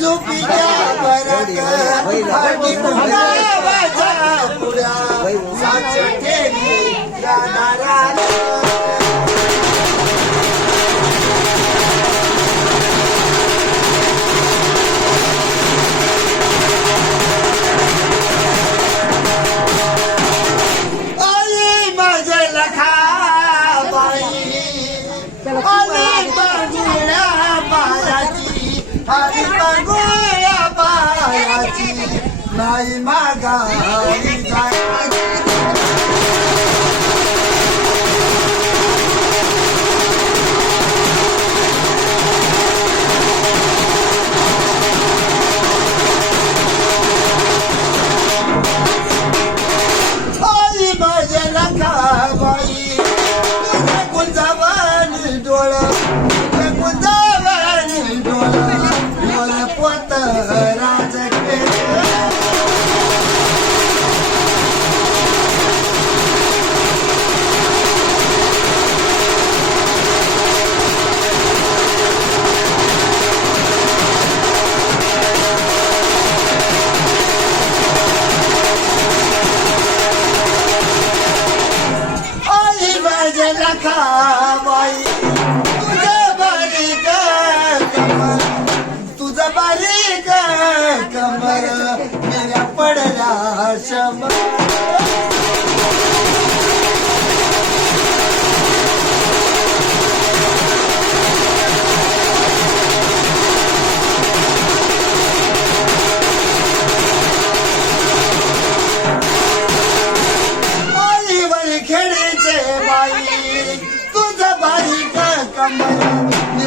झोपी बायाची आई बघूया बायाची नाही मागा रखा लखा बाई. तुझं बारीक कमर? तुझं बारीक कमर? मेल्या पडल्या शंभर.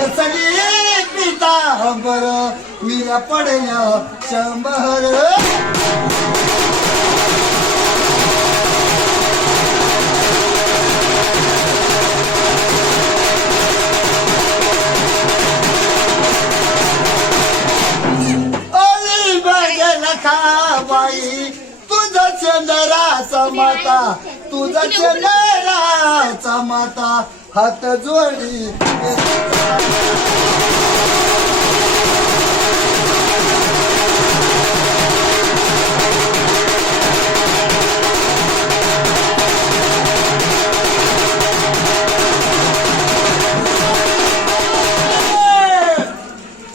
ਸਜੀਤ ਪਿਤਾ ਹੰਬਰ ਮੀਰਾ ਪੜਿਆ ਸ਼ੰਭਰ খাবাই तुझं चंदराचा माता तुझं चंदराचा माता हात जोडी